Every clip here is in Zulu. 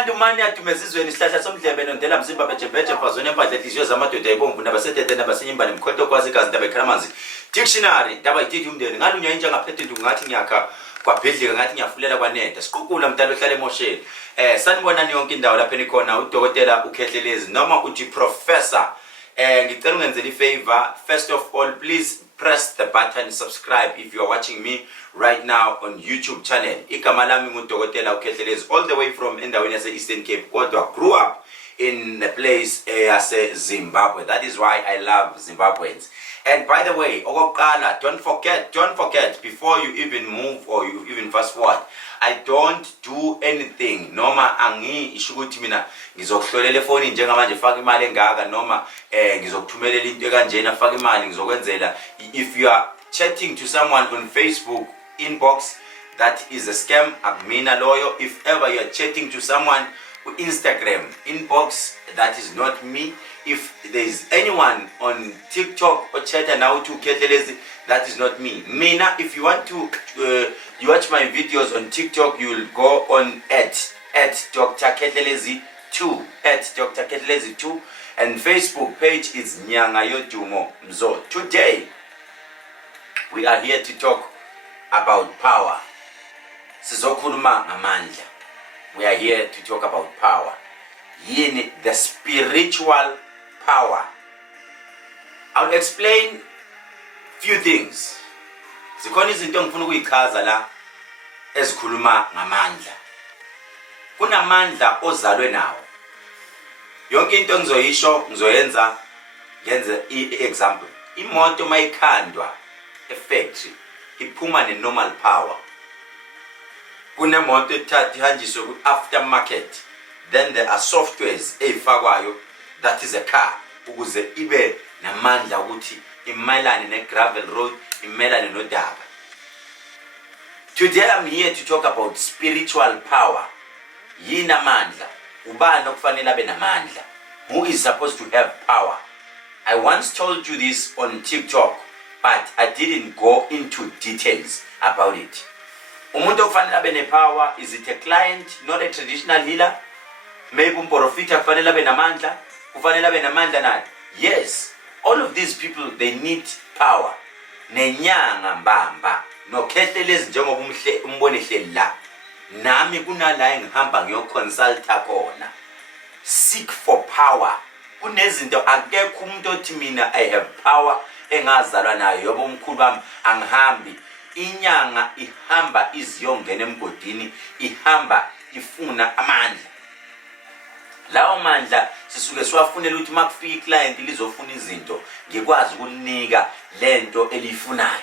Manje manje athumezizweni isihlahla somdlebe nondela mzimba bejebheje phazone empahla enhliziyo zamadoda ebomvu nabasethethe nabasenyimba nemkhonto kwazi igazi ndaba ekhalamanzi dictionary ndaba itithi umndeni ngalunya inja ngaphethe ndu ngathi ngiyakha kwabhedlika ngathi ngiyafulela kwaneda siqukula mntalo ohlala emosheni sanibonani yonke indawo lapha enikhona udokotela ukhehlelezi noma uthi professor ngicela ungenzele ifavor. First of all, please press the button subscribe if you are watching me right now on YouTube channel. Igama lami ngudokotela ukhehlelezi all the way from endaweni yase Eastern Cape kodwa grew up in the place yase Zimbabwe. That is why I love Zimbabweans. And by the way, okokuqala, don't forget before you even move or you even fast forward, I don't do anything noma angisho ukuthi mina ngizokuhlolela efoni njengamanje faka imali engaka noma ngizokuthumelela into ekanjena faka imali ngizokwenzela. If you are chatting to someone on Facebook inbox, that is a scam. Akumina loyo. If ever you are chatting to someone on Instagram inbox, that is not me. If there is anyone on TikTok or chat now to Khehlelezi, that is not me. Mina, if you want to you watch my videos on TikTok, you will go on at Dr. Khehlelezi 2 at Dr. Khehlelezi 2, and Facebook page is Nyanga Yodumo Mzo. Today we are here to talk about power. Sizokhuluma ngamandla. We are here to talk about power. Yini, the spiritual power. I'll explain few things. Zikhona izinto ngifuna ukuyichaza la ezikhuluma ngamandla. Kunamandla ozalwe nawo. Yonke into ngizoyisho ngizoyenza ngenze example. Imoto mayikhandwa efactory iphuma ne-normal power. Kunemoto ethatha ihanjiswe ku-aftermarket, then there are softwares eyifakwayo, that is a car, ukuze ibe namandla ukuthi imelane ne-gravel road, imelane nodaba. Today I'm here to talk about spiritual power. Yini amandla? Ubani okufanele abe namandla? Who is supposed to have power? I once told you this on TikTok, but I didn't go into details about it. Umuntu okufanele abe ne-power, is it a client, not a traditional healer? Maybe umprofita kufanele abe namandla, kufanele abe namandla naye. Yes, all of these people, they need power. Nenyanga mbamba noKhehlelezi njengoba umbone hleli la, nami kunala engihamba ngiyoconsulta khona. Seek for power. Kunezinto akekho umuntu othi mina I have power engazalwa nayo yoba umkhulu bami angihambi. Inyanga ihamba iziyongena emgodini, ihamba ifuna amandla. Lawo mandla sisuke siwafunela ukuthi makufika iclient lizofuna izinto ngikwazi ukulinika lento elifunayo.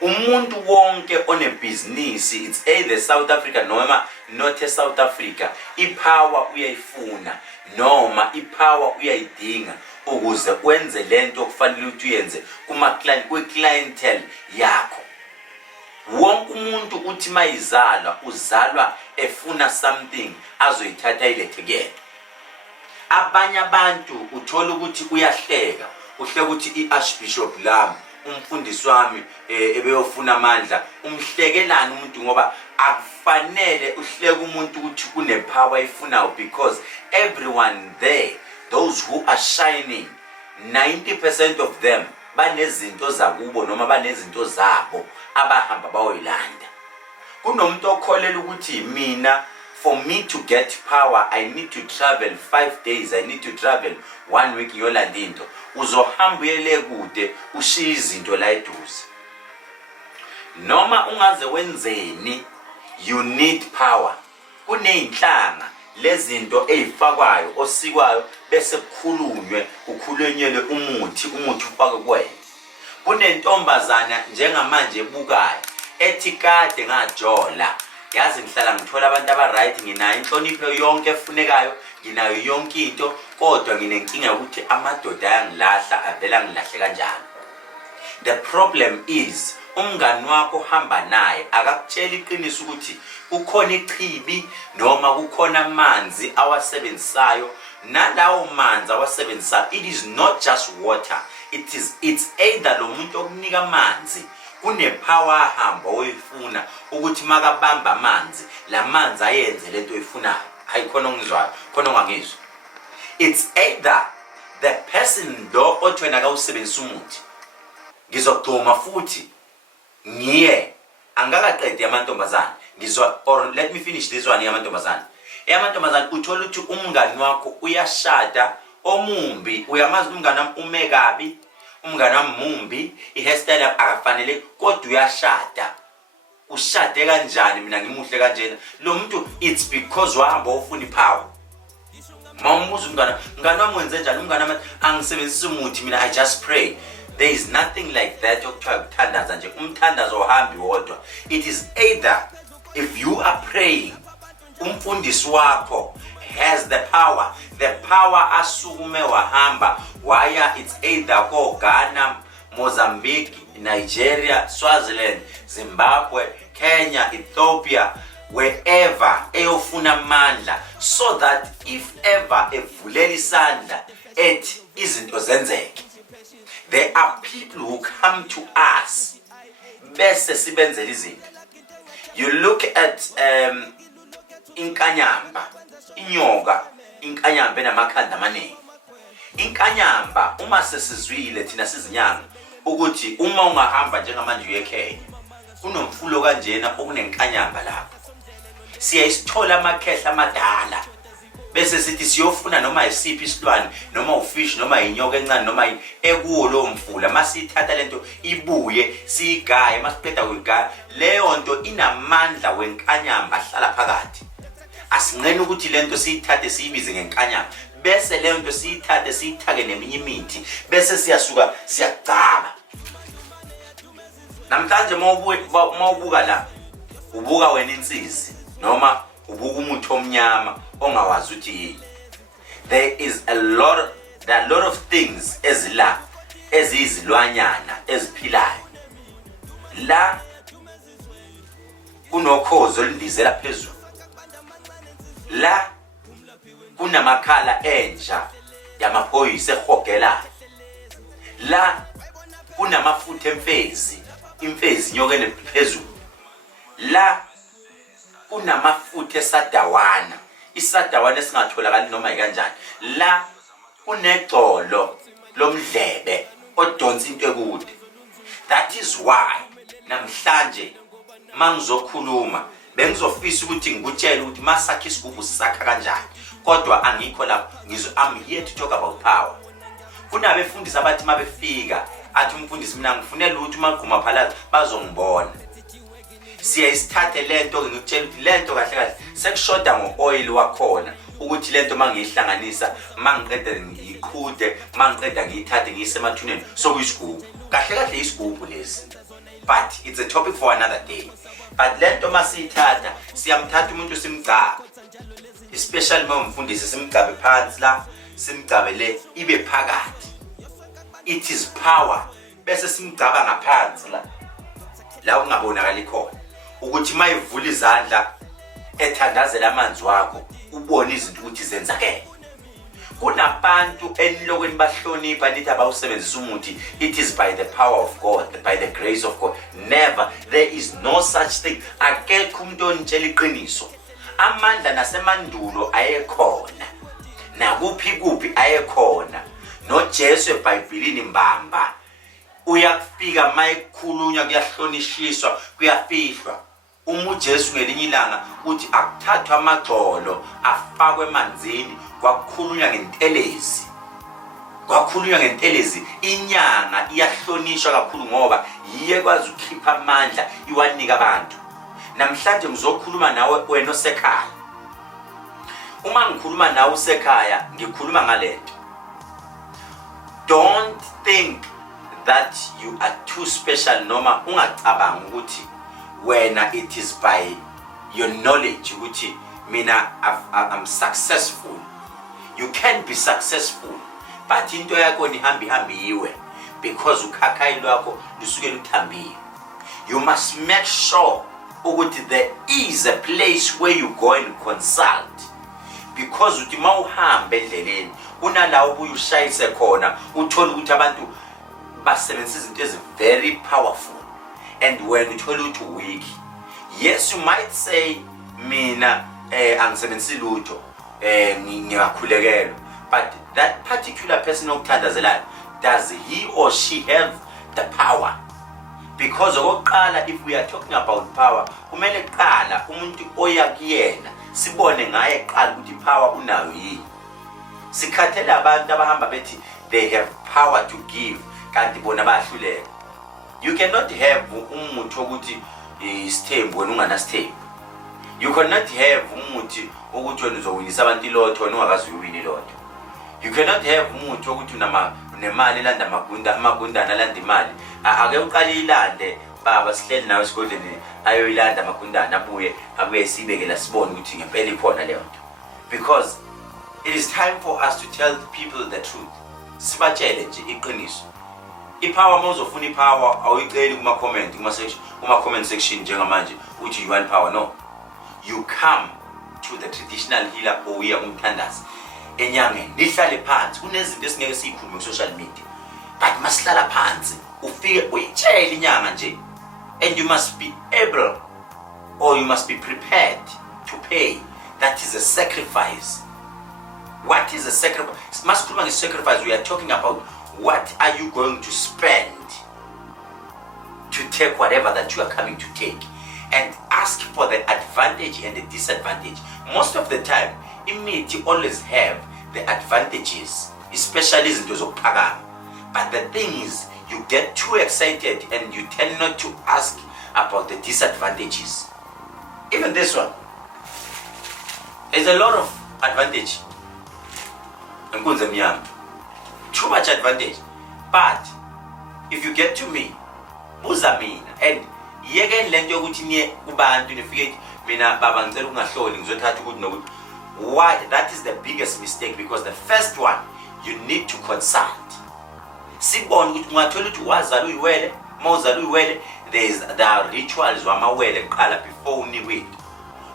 Umuntu wonke onebusiness, it's either South Africa noma not a South Africa, ipower uyayifuna noma ipower uyayidinga ukuze wenze lento okufanele ukuthi uyenze kwi-clientele yakho. Wonke umuntu uthi mayizalwa uzalwa efuna something azoyithatha ilethe. Abanye abantu uthola ukuthi uyahleka, uhleka ukuthi iArchbishop lami umfundisi wami ebeyofuna amandla, umhlekelana umuntu ngoba akufanele uhleke umuntu ukuthi kunepower ifunayo, because everyone there, those who are shining, 90% of them banezinto zakubo noma banezinto zabo abahamba bayoyilanda. Kunomuntu okholela ukuthi mina, for me to get power I need to travel 5 days, I need to travel 1 week ngiyolanda into. Uzohamba uyele kude ushiya izinto la eduze. Noma ungaze wenzeni, you need power. Kuneyinhlanga lezinto ezifakwayo osikwayo bese kukhulunywe umuthi ufake kuwena. Kunentombazana njengamanje ebukayo ethi kade ngajola, yazi ngihlala ngithola abantu aba-right, nginayo inhlonipho yonke efunekayo, nginayo yonke into, kodwa nginenkinga ukuthi amadoda ayangilahla, avela ngilahle kanjani. The problem is umngani wakho hamba naye akakutshela iqiniso ukuthi kukhona ichibi noma kukhona amanzi awasebenzisayo. Nalawo manzi awasebenzisayo, it is not just water, it's either lo muntu okunika amanzi kunepower ahamba oyifuna ukuthi makabamba amanzi, la manzi ayenze lento oyifunayo. ayikhona ongizwayo khona ongangizwa. It's either the person lo othi wena akawusebenzisa umuthi ngizogcoma futhi ngiye angakaqedi yamantombazana ngizwa, or let me finish this one yamantombazana. Yamantombazana uthola ukuthi umngani wakho uyashada omumbi, uyamazi umngani wami ume kabi, umngani wami mumbi, ihairstyle akafanele kodwa uyashada. Ushade kanjani mina ngimuhle kanjena? Lo muntu it's because wahamba ufuna ipower. Mawumbuza umngani wami wenze njani? Umngani wami angisebenzisa umuthi mina I just pray. There is nothing like that okuthiwa ukuthandaza nje. Umthandazo ohambi wodwa. It is either if you are praying, umfundisi wakho has the power asukume wahamba waya, it's either ko Ghana, Mozambique, Nigeria, Swaziland, Zimbabwe, Kenya, Ethiopia, wherever eyofuna amandla, so that if ever evulela isandla ethi izinto zenzeke. There are people who come to us bese sibenzela izinto. You look at inkanyamba, inyoka, inkanyamba enamakhanda amaningi. Inkanyamba uma sesizwile thina sizinyanga ukuthi uma ungahamba njengamanje uye Kenya kunomfulo kanjena okunenkanyamba lapho. Siyayisithola amakhehla amadala bese sithi siyofuna noma isiphi isilwane noma ufish noma inyoka encane noma ekuwo lo mfula, masithatha lento ibuye siyigaye, masiqeda ukugaya leyo nto inamandla wenkanyamba ahlala phakathi. Asinqeni ukuthi lento siyithathe siyibize ngenkanyamba bese leyo nto siyithathe siyithake neminye imithi bese siyasuka siyagcaba. Namhlanje mawubuka la ubuka wena insizisi noma ubuka umuntu omnyama ongawazi ukuthi yini. There are a lot of things ezila ezizilwanyana eziphilayo. La kunokhozo olindizela phezulu. La kunamakhala entsha yamaphoyisa ehogelayo. La kunamafutha emfezi, imfezi inyokene phezulu. La kunamafutha esadawana, isadawana esingatholakali noma ikanjani. La kunegcolo lomdlebe odonsa into ekude. That is why namhlanje mangizokhuluma bengizofisa ukuthi ngikutshele ukuthi masakha isigubhu sisakha kanjani, kodwa angikho lapho. I'm here to talk about power. Kunabefundisi abathi mabefika athi umfundisi mina ngifunela ukuthi magquma phalaza bazongibona. Siyayisithathe lento ngikutshela ukuthi lento kahle kahle sekushoda ngo-oil wakhona ukuthi lento mangiyihlanganisa mangiqeda ngiyiqhude mangiqeda ngiyithathe ngiyisemathuneni sokuyisigubhu. Kahle kahle isigubhu lesi, but it's a topic for another day. But lento masiyithatha siyamthatha umuntu simgcabe, especially mawumfundisi simgcabe phansi la simgcabe le ibe phakathi. It is power. Bese simgcaba ngaphansi la ungabonakali khona ukuthi mayivula izandla ethandazela amanzi wakho ubone izinto ukuthi zenzakele. Kunabantu enilokweni bahlonipha nithi abawusebenzisa umuthi, it is by the power of God, by the grace of God. Never, there is no such thing. Akekho umuntu onitshela iqiniso. Amandla nasemandulo ayekhona, nakuphi ayekhona. NoJesu eBhayibhelini mbamba uyafika mayekhulunywa kuyahlonishiswa kuyafihlwa. UJesu ngelinye ilanga uthi akuthathwa amagxolo afakwe emanzini kwakhulunywa ngentelezi. Inyanga iyahlonishwa kakhulu ngoba yiye kwazi ukukhipha amandla iwanika abantu. Namhlanje ngizokhuluma nawe wena osekhaya. Uma ngikhuluma nawe usekhaya ngikhuluma ngalento. Don't think that you are too special noma ungacabanga ukuthi wena it is by your knowledge ukuthi mina I'm successful. You can be successful, but into yakho nihambi iwe because ukhakhayi lwakho lusuke luthambile. You must make sure ukuthi there is a place where you go and consult, because uthi mawuhambe endleleni kunala ubuye ushayise khona uthola ukuthi abantu basebenzisa izinto ezi very powerful, and when uthola ukuthi weak, yes you might say mina angisebenzisi lutho ngiyakhulekelwa. But that particular person okuthandazelayo, does he or she have the power? Because okokuqala, if we are talking about power, kumele qala umuntu oya kuyena sibone ngaye qala ukuthi power unayo yini. Sikhathela abantu abahamba bethi they have power to give kanti bona bayahluleka. You cannot have umuntu ukuthi isithembu wena unganasithembu. You cannot have umuntu ukuthi wena uzowinisa abantu ilotho wena ungakazi uwini ilotho. You cannot have umuntu ukuthi unemali elanda amagundana alanda imali. Ake uqale ilande baba sihleli nawe esigodleni ayoyilanda amagundana abuye sibekela sibone ukuthi ngempela ikhona leyo nto. Because it is time for us to tell people the truth. Sibatshele nje iqiniso. Ipower mawuzofuna ipower awuyiceli kuma comment section njengamanje uthi you want power. No. You come to the traditional healer oya umthandazi enyangeni nihlale phansi. Kunezinto esingeke siyikhulume ku social media, but masihlala phansi ufike uyitshele inyanga nje, and you must be able or you must be prepared to pay. That is a sacrifice. What is a sacrifice? Masikhuluma nge-sacrifice, we are talking about what are you going to spend to take whatever that you are coming to take, and ask for the advantage and the disadvantage. Most of the time, imithi always have the advantages, especially izinto zokuphakama. But the thing is, you get too excited and you tend not to ask about the disadvantages. Even this one, there's a lot of advantage. Too much advantage. But if you get to me, buza mina, and yeke lento yokuthi niye kubantu nifike mina baba ngicela ungahloli ngizothatha ukuthi nokuthi. Why? That is the biggest mistake, because the first one, you need to consult. Sibone ukuthi ungathola ukuthi wazala uyiwele, mawuzala uyiwele, there are rituals wamawele kuqala before unikwe.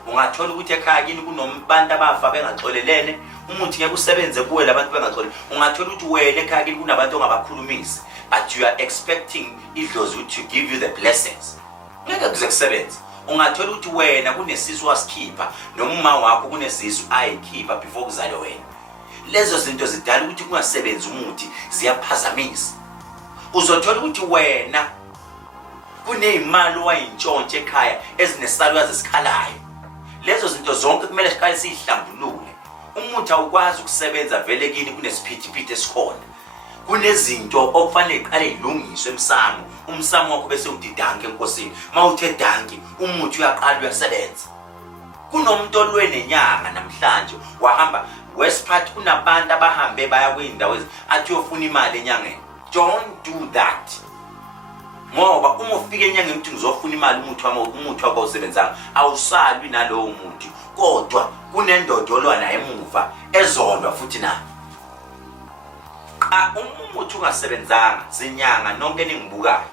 Ungathola ukuthi ekhaya kini kunobantu abafa bengaxolelene, umuthi ngeke usebenze kuwe labantu bengaxolele. Ungathola ukuthi wena ekhaya kini kunabantu ongabakhulumisi, but you are expecting idlozi to give you the blessings. Ngeke kuze kusebenze. Ungathola ukuthi wena kunesisu wasikhipha noma wakho kunesisu ayikhipha before kuzale wena. Lezo zinto zidala ukuthi kungasebenzi umuthi, ziyaphazamisa. Uzothola ukuthi wena kunezimali wayintshontshe ekhaya ezinesalukazi esikhalayo. Lezo zinto zonke kumele siqale sihlambulule. Umuthi awukwazi ukusebenza vele kini kunesiphithiphithi esikhona. Kunezinto okufanele iqale ilungiswe emsamo. Umsamo wakho bese udidanke enkosini. Mawuthe danki, umuthi uyaqala uyasebenza. Kunomuntu olwenenyanga namhlanje wahamba West Part, kunabantu abahambe baya kwindawo athi uyofuna imali enyangeni. Don't do that. Ngoba uma ufika enyangeni uthi ngizofuna imali umuthi wakho usebenzanga, awusalwi nalowo muntu. Kodwa kunendodolwana emuva ezondwa futhi na. Umuthi ungasebenzanga zinyanga nonke ningibukayo.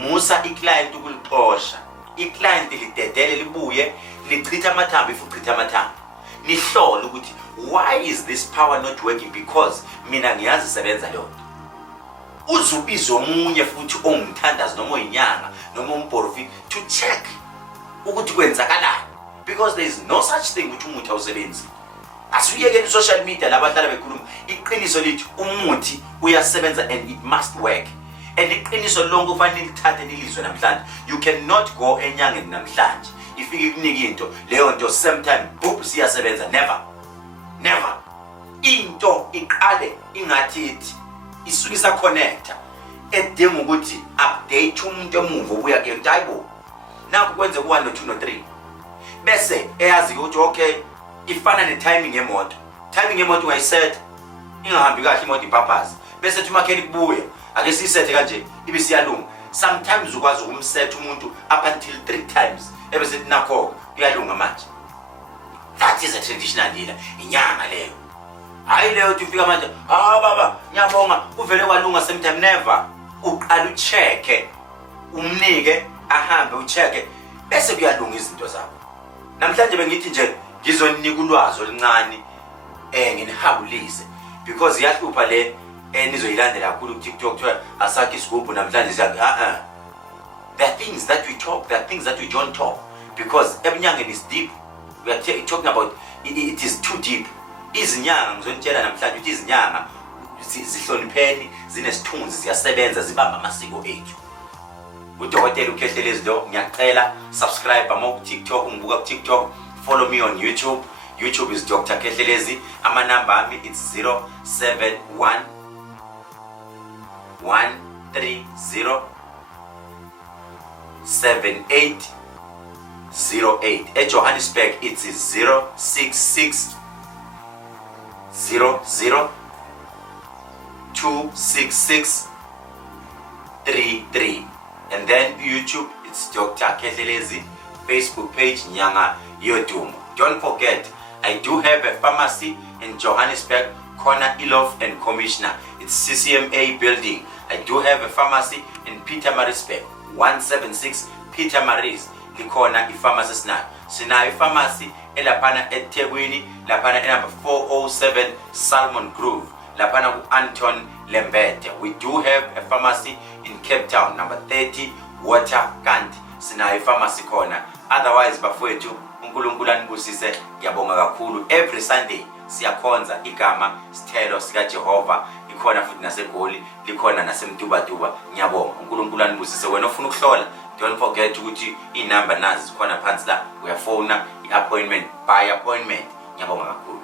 Musa iclient ukulixosha. Iclient lidedele libuye lichitha amathambo ifuchitha amathambo. Nihlole ukuthi why is this power not working, because mina ngiyazi sebenza lo. Uzubiza omunye futhi ongumthandazi noma oyinyanga noma umprofit to check ukuthi kwenzakalani, because there is no such thing ukuthi umuthi awusebenzi. Asuyeke ku social media labahlala bekhuluma iqiniso lithi umuthi uyasebenza and it must work. And iqiniso lonke kufanele lithathe lilizwe namhlanje. You cannot go enyangeni namhlanje ifike kunika into leyo nto same time boop siyasebenza. Never. Into iqale ingathi ithi isukisa connector edinga ukuthi update umuntu emuva ubuya ke ntayibo naku kwenze ku 1 no 2 no 3 bese eyazi ukuthi okay ifana ne timing yemoto. Timing yemoto ungayiset ingahambi kahle imoto ipaphaza besethi makheli kubuya ake sisethe kanje ibe siyalunga. Sometimes ukwazi ukumset umuntu up until 3 times ebese nakho kuyalunga manje. That is a traditional healer. Inyanga leyo. Hayi leyo ufika manje baba ngiyabonga uvele kwalunga same time. Never. Uqala uchecke umnike ahambe uchecke bese kuyalunga izinto zakho. Namhlanje bengithi nje ngizonika ulwazi oluncane nginihabulise because iyahlupha le nizoyilandela kakhulu ku TikTok kuthiwa asakhe isigubhu namhlanje siya there are things that we talk, there are things that we don't talk, because ebunyangeni is deep. We are talking about it is too deep. Izinyanga ngizonitshela namhlanje ukuthi izinyanga zihlonipheni, zinesithunzi, ziyasebenza, zibamba amasiko ethu. Udokotela uKhehlelezi lo, ngiyacela subscribe ku TikTok, ngibuka ku TikTok, follow me on YouTube. YouTube is Dr. Khehlelezi. Amanamba ami it's 071 130 7808. At Johannesburg it's 066 00 266 33. And then YouTube it's Dr. Khehlelezi. Facebook page Nyanga Yodumo. Don't forget, I do have a pharmacy in Johannesburg, corner Ilov and Commissioner. It's CCMA building. I do have a pharmacy in Pietermaritzburg, 176 Pietermaritzburg. Likhona i-pharmacist nayo. Sinayo i-pharmacy elaphana eThekwini, laphana number 407 Salmon Grove, laphana ku-Anton Lembede. We do have a pharmacy in Cape Town, number 30 Water Kant. Sinayo i-pharmacy khona. Otherwise bafowethu, uNkulunkulu anibusise, ngiyabonga kakhulu. Every Sunday siyakhonza igama sithelo sika Jehova, likhona futhi naseGoli, likhona naseMtubatuba. Ngiyabonga, uNkulunkulu anibusise. Wena ofuna ukuhlola, don't forget ukuthi inamba nazi zikhona phansi la, uyafona, i-appointment by appointment. Ngiyabonga kakhulu.